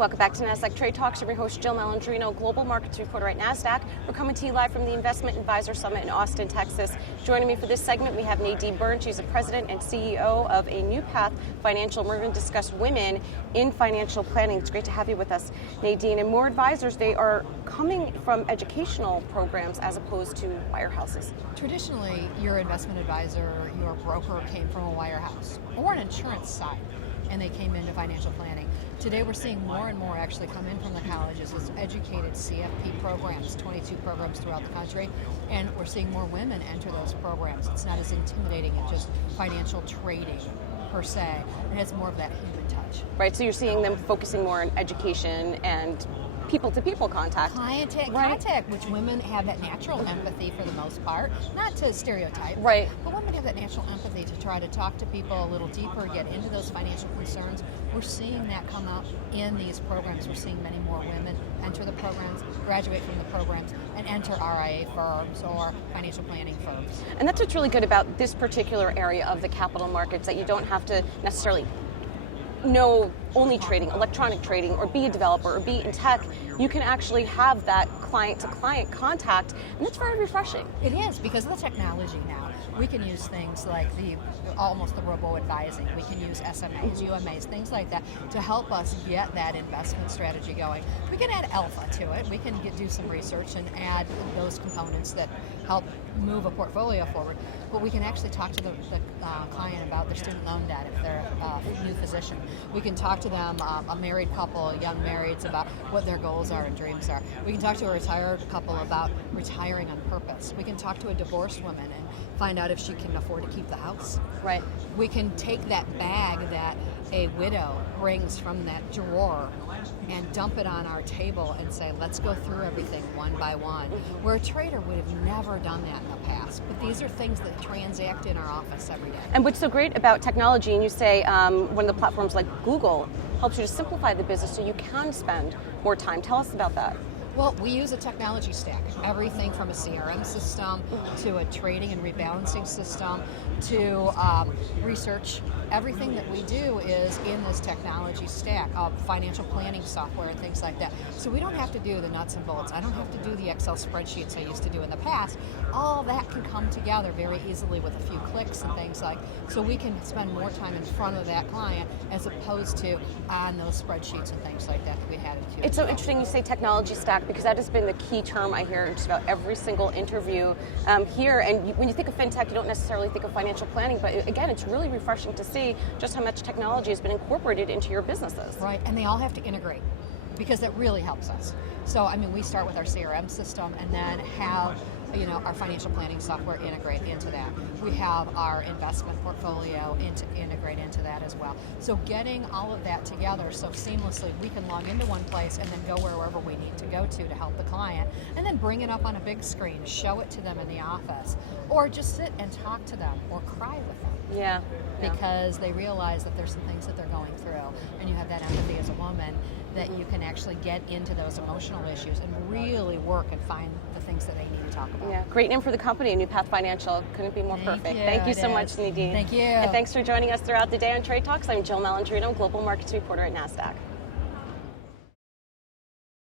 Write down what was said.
Welcome back to Nasdaq Trade Talks. I'm your host, Jill Malandrino, Global Markets Reporter at Nasdaq. We're coming to you live from the Investment Advisor Summit in Austin, Texas. Joining me for this segment, we have Nadine Burns. She's the president and CEO of a New Path Financial. We're going to discuss women in financial planning. It's great to have you with us, Nadine. And more advisors, they are coming from educational programs as opposed to wirehouses. Traditionally, your investment advisor, your broker came from a wirehouse or an insurance side, and they came into financial planning. Today we're seeing more and more actually come in from the colleges as educated CFP programs, 22 programs throughout the country, and we're seeing more women enter those programs. It's not as intimidating as just financial trading per se. It has more of that human touch. Right, so you're seeing them focusing more on education and people-to-people contact. Client contact, which women have that natural empathy for the most part, not to stereotype, right? But women have that natural empathy to try to talk to people a little deeper, get into those financial concerns. We're seeing that come up in these programs. We're seeing many more women enter the programs, graduate from the programs, and enter RIA firms or financial planning firms. And that's what's really good about this particular area of the capital markets, that you don't have to necessarily know only trading, electronic trading, or be a developer, or be in tech. You can actually have that client-to-client contact, and that's very refreshing. It is, because of the technology now. We can use things like almost the robo-advising. We can use SMAs, UMAs, things like that to help us get that investment strategy going. We can add alpha to it. We can do some research and add those components that help move a portfolio forward. But we can actually talk to the client about their student loan debt if they're a new physician. We can talk to them, a married couple, young marrieds, about what their goals are and dreams are. We can talk to a retired couple about retiring on purpose. We can talk to a divorced woman and find out if she can afford to keep the house. Right. We can take that bag that a widow brings from that drawer and dump it on our table and say, let's go through everything one by one. Where a trader would have never done that in the past. But these are things that transact in our office every day. And what's so great about technology, and you say one of the platforms like Google helps you to simplify the business so you can spend more time. Tell us about that. Well, we use a technology stack, everything from a CRM system to a trading and rebalancing system to research. Everything that we do is in this technology stack of financial planning software and things like that. So we don't have to do the nuts and bolts. I don't have to do the Excel spreadsheets I used to do in the past. All that can come together very easily with a few clicks and things like, so we can spend more time in front of that client as opposed to on those spreadsheets and things like that we had in the future. It's so interesting you say technology stack, because that has been the key term I hear in just about every single interview here. And when you think of fintech, you don't necessarily think of financial planning, but again, it's really refreshing to see just how much technology has been incorporated into your businesses. Right, and they all have to integrate, because that really helps us. So, I mean, we start with our CRM system and then have our financial planning software integrate into that. We have our investment portfolio integrate into that as well. So getting all of that together so seamlessly, we can log into one place and then go wherever we need to go to help the client, and then bring it up on a big screen, show it to them in the office, or just sit and talk to them or cry with them. Yeah. Because they realize that there's some things that they're going through, and you have that empathy as a woman that you can actually get into those emotional issues and really work and find the things that they need to talk about. Yeah, great name for the company, New Path Financial. Couldn't be more perfect. Thank you so much, Nadine. Thank you. And thanks for joining us throughout the day on Trade Talks. I'm Jill Malandrino, Global Markets Reporter at Nasdaq.